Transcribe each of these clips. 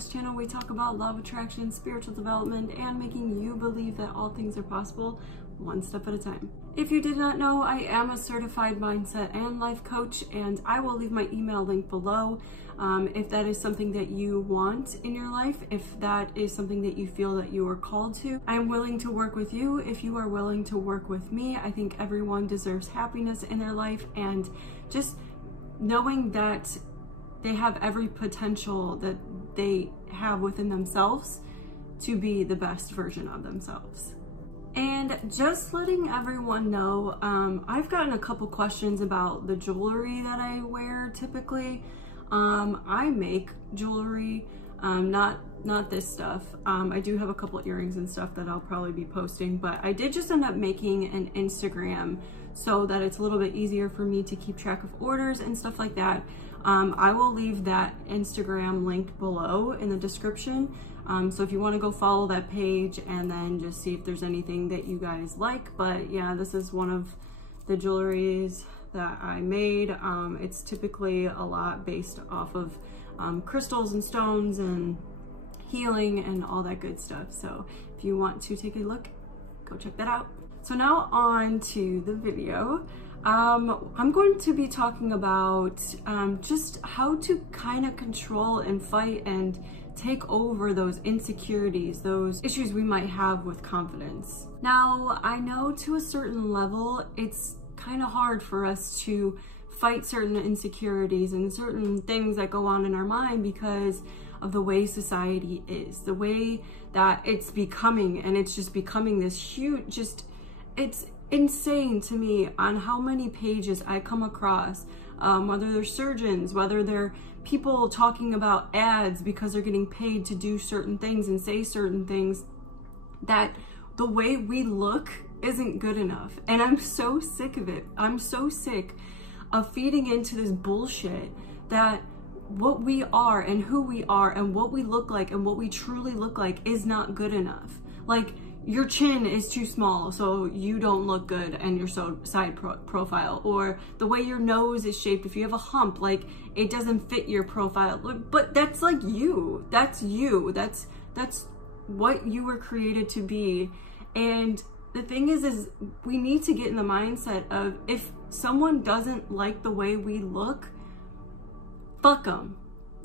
this channel we talk about love, attraction, spiritual development, and making you believe that all things are possible one step at a time. If you did not know, I am a certified mindset and life coach, and I will leave my email link below if that is something that you want in your life, if that is something that you feel that you are called to. I am willing to work with you if you are willing to work with me. I think everyone deserves happiness in their life, and just knowing that they have every potential that they have within themselves to be the best version of themselves. And just letting everyone know, I've gotten a couple questions about the jewelry that I wear typically. I make jewelry, not this stuff. I do have a couple earrings and stuff that I'll probably be posting, but I did just end up making an Instagram so that it's a little bit easier for me to keep track of orders and stuff like that. I will leave that Instagram link below in the description. So if you want to go follow that page and then just see if there's anything that you guys like. But yeah, this is one of the jewelries that I made. It's typically a lot based off of crystals and stones and healing and all that good stuff. So if you want to take a look, go check that out. So now on to the video. I'm going to be talking about just how to kind of control and fight and take over those insecurities, those issues we might have with confidence. Now, I know to a certain level, it's kind of hard for us to fight certain insecurities and certain things that go on in our mind because of the way society is, the way that it's becoming, and it's just becoming this huge, it's insane to me on how many pages I come across, whether they're surgeons, whether they're people talking about ads because they're getting paid to do certain things and say certain things, that the way we look isn't good enough. And I'm so sick of it. I'm so sick of feeding into this bullshit that what we are and who we are and what we look like and what we truly look like is not good enough. Like, your chin is too small, so you don't look good and your side profile, or the way your nose is shaped, if you have a hump, like, it doesn't fit your profile. But that's like you. That's you. That's what you were created to be. And the thing is we need to get in the mindset of, if someone doesn't like the way we look, fuck them,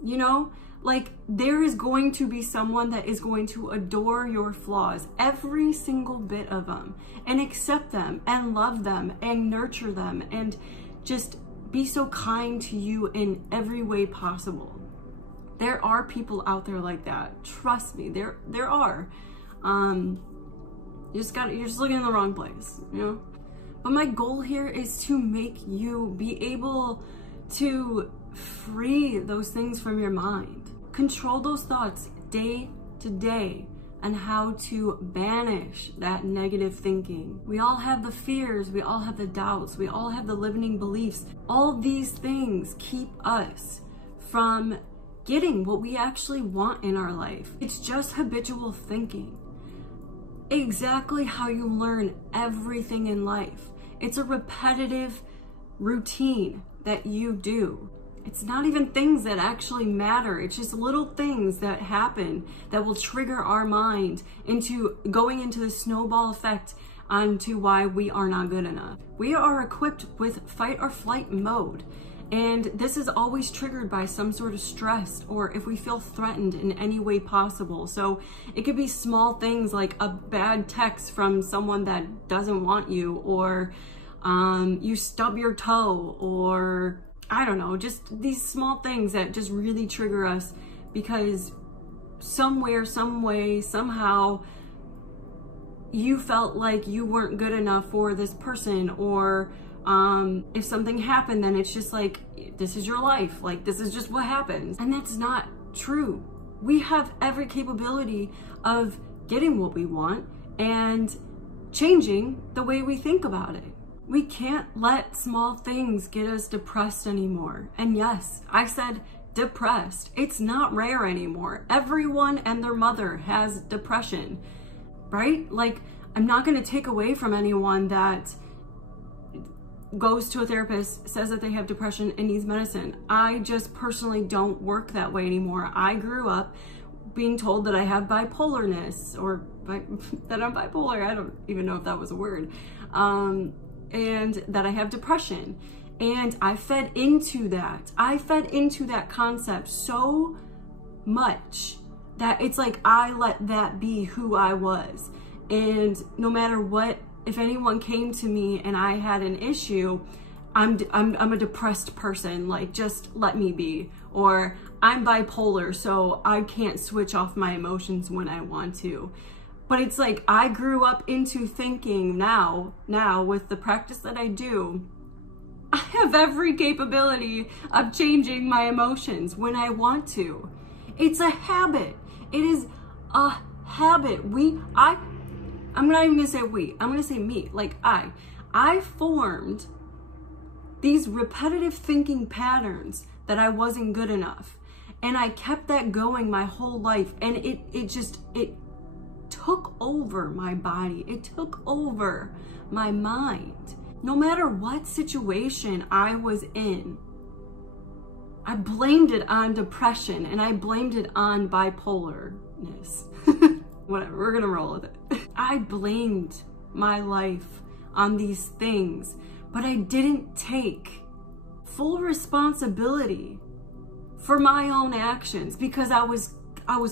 you know? Like, there is going to be someone that is going to adore your flaws, every single bit of them, and accept them and love them and nurture them and just be so kind to you in every way possible. There are people out there like that. Trust me, there are. You're just looking in the wrong place, you know? But my goal here is to make you be able to free those things from your mind. Control those thoughts day to day, and how to banish that negative thinking. We all have the fears, we all have the doubts, we all have the limiting beliefs. All these things keep us from getting what we actually want in our life. It's just habitual thinking. Exactly how you learn everything in life. It's a repetitive routine that you do. It's not even things that actually matter. It's just little things that happen that will trigger our mind into going into the snowball effect onto why we are not good enough. We are equipped with fight or flight mode. And this is always triggered by some sort of stress, or if we feel threatened in any way possible. So it could be small things like a bad text from someone that doesn't want you, or you stub your toe, or I don't know, just these small things that just really trigger us because somewhere, some way, somehow you felt like you weren't good enough for this person, or if something happened, then it's just like, this is your life, like this is just what happens. And that's not true. We have every capability of getting what we want and changing the way we think about it. We can't let small things get us depressed anymore. And yes, I said depressed. It's not rare anymore. Everyone and their mother has depression, right? Like, I'm not going to take away from anyone that goes to a therapist, says that they have depression and needs medicine. I just personally don't work that way anymore. I grew up being told that I have bipolarness, or that I'm bipolar. I don't even know if that was a word. And that I have depression. And I fed into that. I fed into that concept so much that it's like I let that be who I was. And no matter what, if anyone came to me and I had an issue, I'm a depressed person, like, just let me be. Or I'm bipolar, so I can't switch off my emotions when I want to. But it's like I grew up into thinking now with the practice that I do, I have every capability of changing my emotions when I want to. It's a habit. It is a habit. I'm not even gonna say we, I'm gonna say me. Like I formed these repetitive thinking patterns that I wasn't good enough. And I kept that going my whole life. And it took over my body. It took over my mind. No matter what situation I was in, I blamed it on depression and I blamed it on bipolarness. Whatever, we're gonna roll with it. I blamed my life on these things, but I didn't take full responsibility for my own actions because I was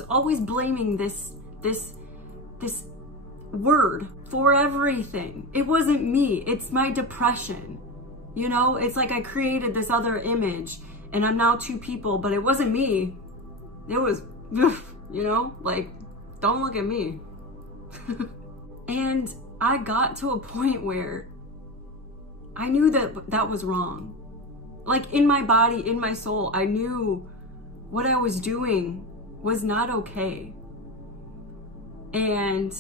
always blaming this word for everything. It wasn't me, it's my depression. You know, it's like I created this other image and I'm now two people, but it wasn't me. It was, you know, like, don't look at me. And I got to a point where I knew that that was wrong. Like, in my body, in my soul, I knew what I was doing was not okay. And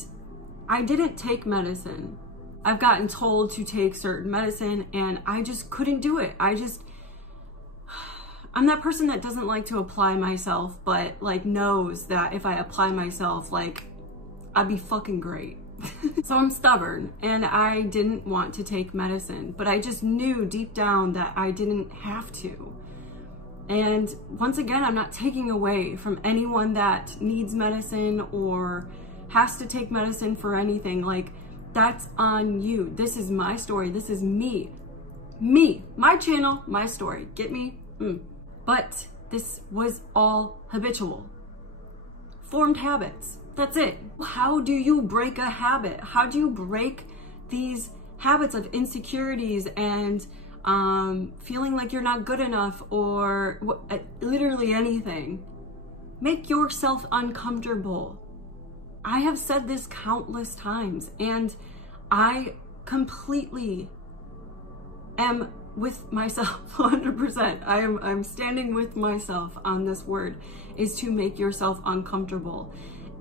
I didn't take medicine. I've gotten told to take certain medicine and I just couldn't do it. I'm that person that doesn't like to apply myself, but like knows that if I apply myself, like, I'd be fucking great. So I'm stubborn and I didn't want to take medicine, but I just knew deep down that I didn't have to. And once again, I'm not taking away from anyone that needs medicine or has to take medicine for anything. Like, that's on you. This is my story. This is me, my channel, my story. Get me? But this was all habitual, formed habits. That's it. How do you break a habit? How do you break these habits of insecurities and feeling like you're not good enough, or literally anything? Make yourself uncomfortable. I have said this countless times, and I completely am with myself 100%. I'm standing with myself on this word, is to make yourself uncomfortable.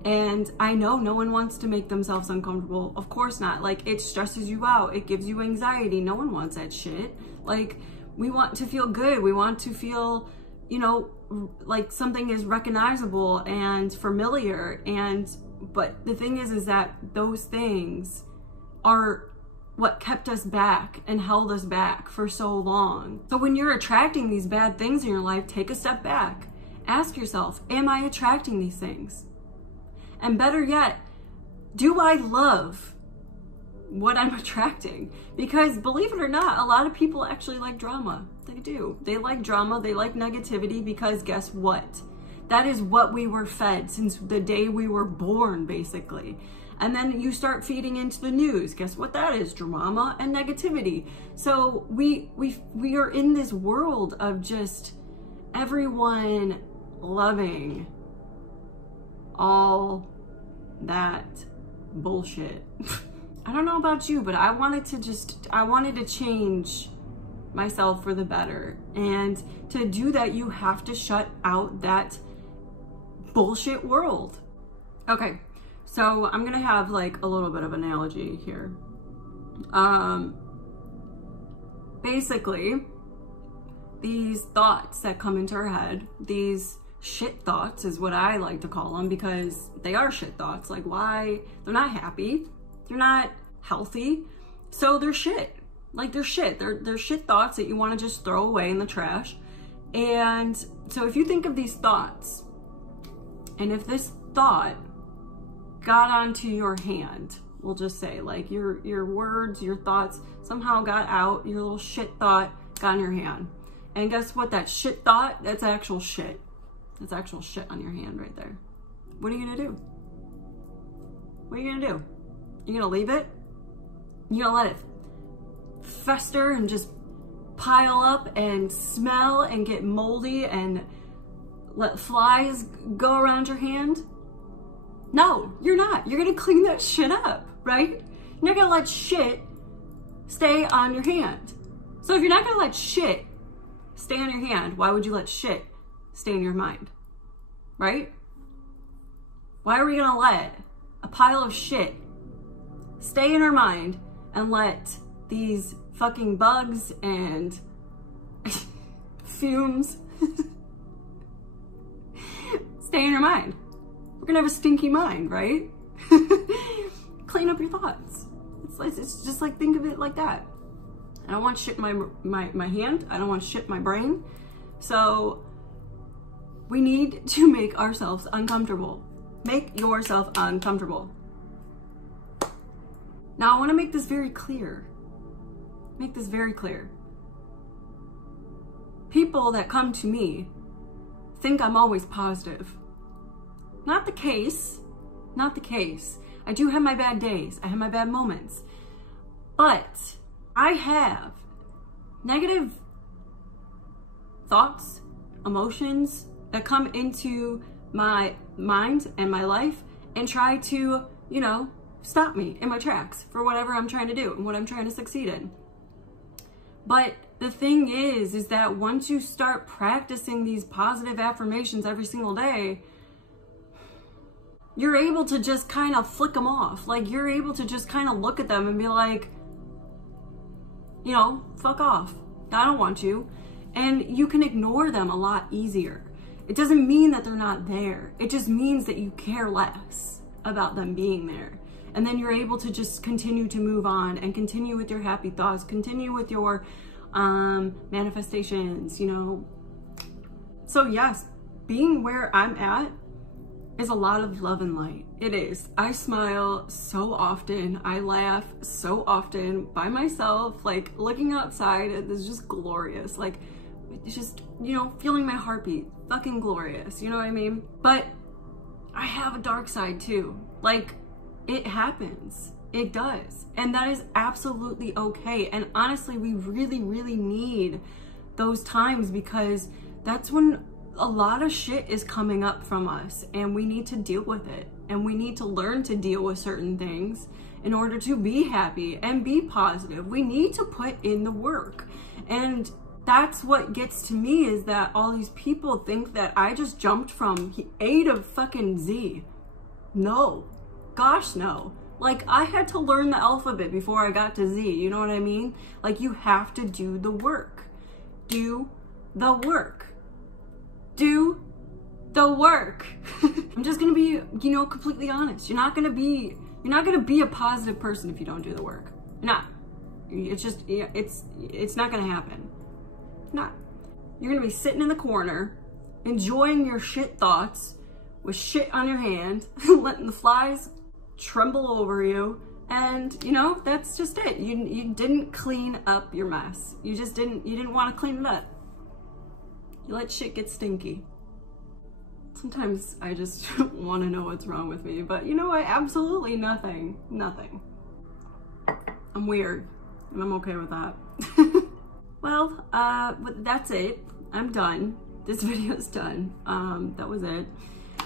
And I know no one wants to make themselves uncomfortable. Of course not. Like, it stresses you out. It gives you anxiety. No one wants that shit. Like, we want to feel good. We want to feel, you know, like something is recognizable and familiar. But the thing is that those things are what kept us back and held us back for so long. So when you're attracting these bad things in your life, take a step back. Ask yourself, am I attracting these things? And better yet, do I love what I'm attracting? Because believe it or not, a lot of people actually like drama. They do. They like drama. They like negativity because guess what? That is what we were fed since the day we were born, basically. And then you start feeding into the news. Guess what that is? Drama and negativity. So we are in this world of just everyone loving all that bullshit. I don't know about you, but I wanted to change myself for the better. And to do that, you have to shut out that bullshit world. Okay, so I'm gonna have like a little bit of analogy here. Basically, these thoughts that come into our head, these shit thoughts is what I like to call them, because they are shit thoughts. Like, why? They're not happy. They're not healthy. So they're shit. Like, they're shit. They're shit thoughts that you want to just throw away in the trash. And so if you think of these thoughts And if this thought got onto your hand, we'll just say like your words, your thoughts somehow got out, your little shit thought got in your hand. And guess what? That shit thought, that's actual shit. That's actual shit on your hand right there. What are you gonna do? What are you gonna do? You gonna leave it? You gonna let it fester and just pile up and smell and get moldy and let flies go around your hand? No, you're not. You're gonna clean that shit up, right? You're not gonna let shit stay on your hand. So if you're not gonna let shit stay on your hand, why would you let shit stay in your mind, right? Why are we gonna let a pile of shit stay in our mind and let these fucking bugs and fumes stay in your mind? We're gonna have a stinky mind, right? Clean up your thoughts. It's just like, think of it like that. I don't want shit in my hand. I don't want shit in my brain. So we need to make ourselves uncomfortable. Make yourself uncomfortable. Now I want to make this very clear. Make this very clear. People that come to me think I'm always positive. Not the case. Not the case. I do have my bad days. I have my bad moments. But I have negative thoughts, emotions that come into my mind and my life and try to, you know, stop me in my tracks for whatever I'm trying to do and what I'm trying to succeed in. But the thing is that once you start practicing these positive affirmations every single day, you're able to just kind of flick them off. Like, you're able to just kind of look at them and be like, you know, fuck off. I don't want you. And you can ignore them a lot easier. It doesn't mean that they're not there. It just means that you care less about them being there. And then you're able to just continue to move on and continue with your happy thoughts, continue with your manifestations, you know. So yes, being where I'm at is a lot of love and light. It is. I smile so often. I laugh so often by myself. Like, looking outside, it's just glorious. Like, it's just, you know, feeling my heartbeat. Fucking glorious. You know what I mean? But I have a dark side too. Like, it happens. It does. And that is absolutely okay. And honestly, we really, really need those times, because that's when a lot of shit is coming up from us and we need to deal with it. And we need to learn to deal with certain things in order to be happy and be positive. We need to put in the work. And that's what gets to me, is that all these people think that I just jumped from A to fucking Z. No. Gosh, no. Like, I had to learn the alphabet before I got to Z. You know what I mean? Like, you have to do the work. Do the work. Do the work. I'm just gonna be, you know, completely honest. You're not gonna be a positive person if you don't do the work. You're not. It's just, it's not gonna happen. Not. You're gonna be sitting in the corner, enjoying your shit thoughts with shit on your hand, letting the flies tremble over you, and you know, that's just it. You didn't clean up your mess. You didn't want to clean it up. You let shit get stinky. Sometimes I just want to know what's wrong with me, but you know what? Absolutely nothing. Nothing. I'm weird, and I'm okay with that. Well, that's it. I'm done. This video's done. That was it.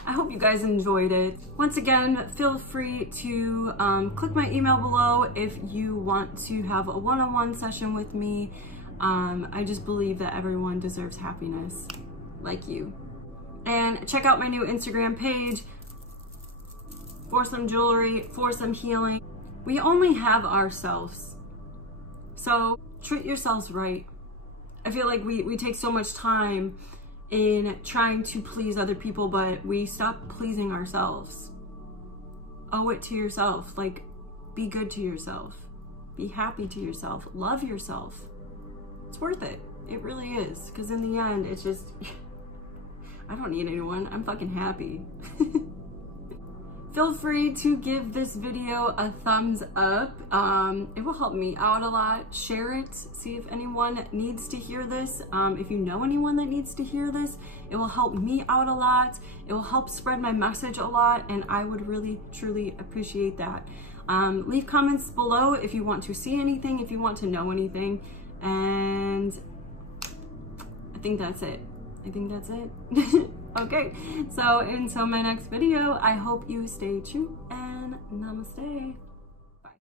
I hope you guys enjoyed it. Once again, feel free to click my email below if you want to have a one-on-one session with me. I just believe that everyone deserves happiness, like you. And check out my new Instagram page for some jewelry, for some healing. We only have ourselves, so treat yourselves right. I feel like we take so much time in trying to please other people, but we stop pleasing ourselves. Owe it to yourself. Like, be good to yourself. Be happy to yourself. Love yourself. It's worth it. It really is. Because in the end, it's just, I don't need anyone. I'm fucking happy. Feel free to give this video a thumbs up. It will help me out a lot. Share it. See if anyone needs to hear this. If you know anyone that needs to hear this, it will help me out a lot. It will help spread my message a lot, and I would really, truly appreciate that. Leave comments below if you want to see anything, if you want to know anything, and I think that's it. Okay, so until my next video, I hope you stay true and namaste.